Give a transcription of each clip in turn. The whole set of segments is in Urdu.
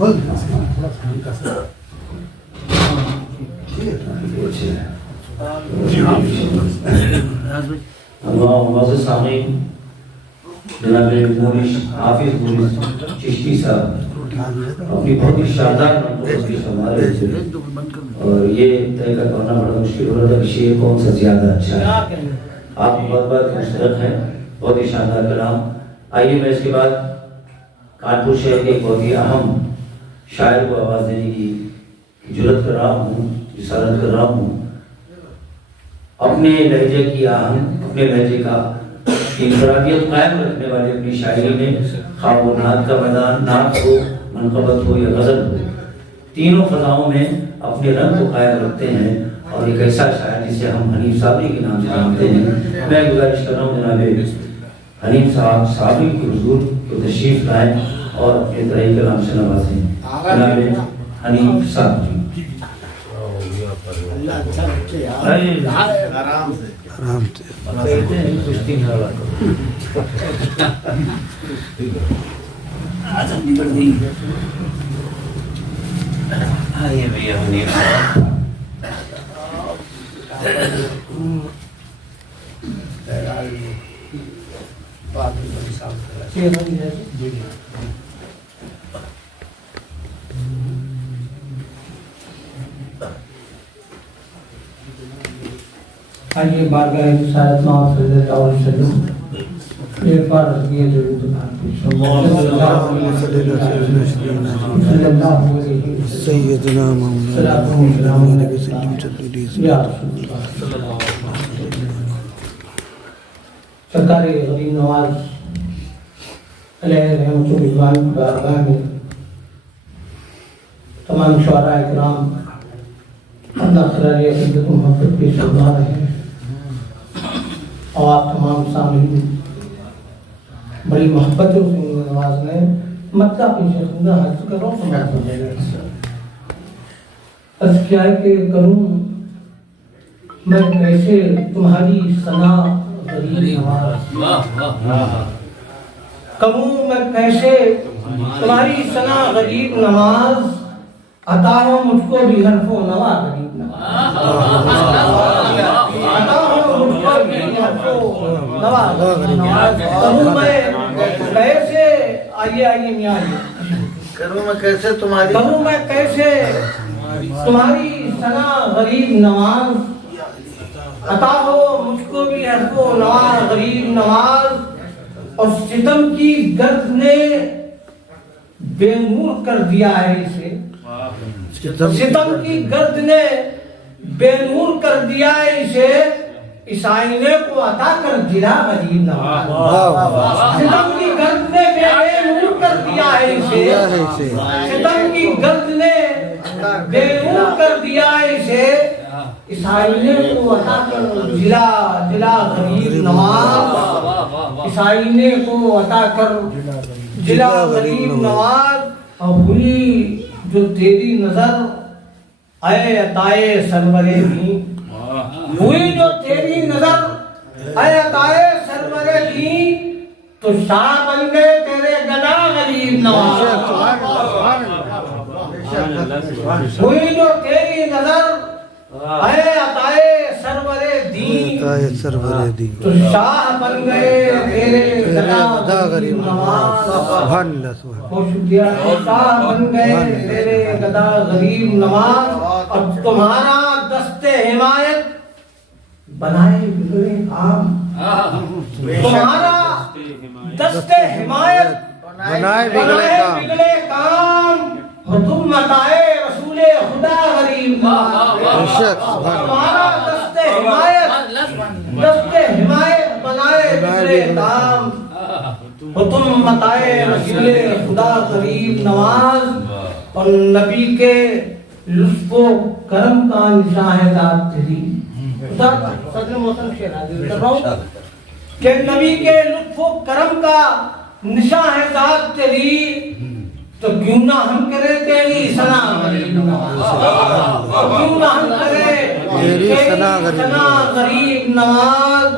معزز سامعین، جناب مورش حافظ مورش چشتی صاحب اپنی بہت ہی شاندار منظومے کی سنبھال رہے تھے، اور یہ طے کرنا بڑا مشکل ہو رہا تھا کہ شعر کون سا زیادہ اچھا ہے۔ آپ بہت بہت مشترک ہیں، بہت ہی شاندار کلام۔ آئیے میں اس کے بعد کانپور شہر کے ایک بہت ہی اہم شاعر کو آواز دینے کی جرت کر رہا ہوں، جسارت کر رہا ہوں۔ اپنے لہجے کی آہنگ، اپنے لہجے کا انفرادیت قائم رکھنے والے اپنی شاعری میں، خواہ وہ نعت کا میدان، نعت ہو، منقبت ہو یا غزل ہو، تینوں فضاؤں میں اپنے رنگ کو قائم رکھتے ہیں، اور ایک ایسا شاعر جسے ہم حنیف صابری کے نام سے جانتے ہیں۔ میں گزارش کر رہا ہوں جناب حنیف صاحب صابری کی حضور کو تشریف لائیں اور اپنے طرح کلام سے نوازیں۔ جناب حنیف صاحب جی۔ آرام سے آئیے بھیا حنیف صاحب۔ آئیے بارگاہ رسالت میں آپ صلی اللہ علیہ وسلم ایک بار رکھیے ضرور سیدنا مولانا محمد وسلم سرکار غریب نواز علیہ رحمۃ اللہ کی بارگاہ میں تمام شعراء اکرام اپنا خراج عقیدت و محبت پیش فرما رہے ہیں، اور آپ تمام سامعین بڑی محبتوں سے نوازنے مطلب پیش خدا حاصل کرو۔ عرض کیا ہے کہ کروں میں کیسے تمہاری ثنا غریب نواز، کروں میں کیسے تمہاری ثنا غریب نواز، عطا ہو مجھ کو بھی حرف و نوا غریب نواز، عطا ہو مجھ کو بھی حرف و نوا غریب نواز، کروں میں کیسے، آئیے میاں جی، کروں میں کیسے تمہاری تمہاری ثنا غریب نواز، عطا ہو مجھ کو بھی حرف و نوا غریب نواز، اور ستم کی گرد نے بے نور کر دیا ہے اسے، ستم کی گرد نے بے نور کر دیا ہے اسے، اس آئینے کو عطا کر دلا غریب نواز، ستم کی گرد نے بے نور کر دیا ہے اسے، ستم کی گرد نے بے نور کر دیا ہے اسے، اس آئینے کو عطا کر دلا غریب نواز، اس آئینے کو عطا کر دلا غریب نواز، اور ہوئی جو تیری نظر اے عطائے سرور دین، ہوئی جو تیری نظر اے عطائے سرور دین، تو شاہ بن گئے تیرے گدا غریب نواز، ہوئی جو تیری نظر اے عطائے سرور دین، تو شاہ بن گئے تیرے گدا غریب نواز، بہت شکریہ، شاہ بن گئے تیرے گدا غریب نواز، اور تمہارا دست حمایت بنائے بگڑے کام، تمہارا دست حمایت بنائے بگڑے کام، حکم متائے رسول خدا غریب نواز، تمہارا دست حمایت بنائے بگڑے کام، حکم متائے رسول خدا غریب نواز، اور نبی کے لطف و کرم کا نشاں ہے ذات تیری، کہ نبی کے لطف و کرم کا نشاں ہے ذات تیری، تو کیوں نہ ہم کرے تیری ثنا غریب نواز، کیوں نہ ہم کرے تیری ثنا غریب نواز،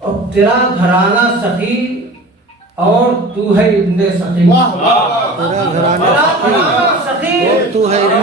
اور تیرا گھرانہ سخی اور تو ہے ابن سخی، تیرا گھرانہ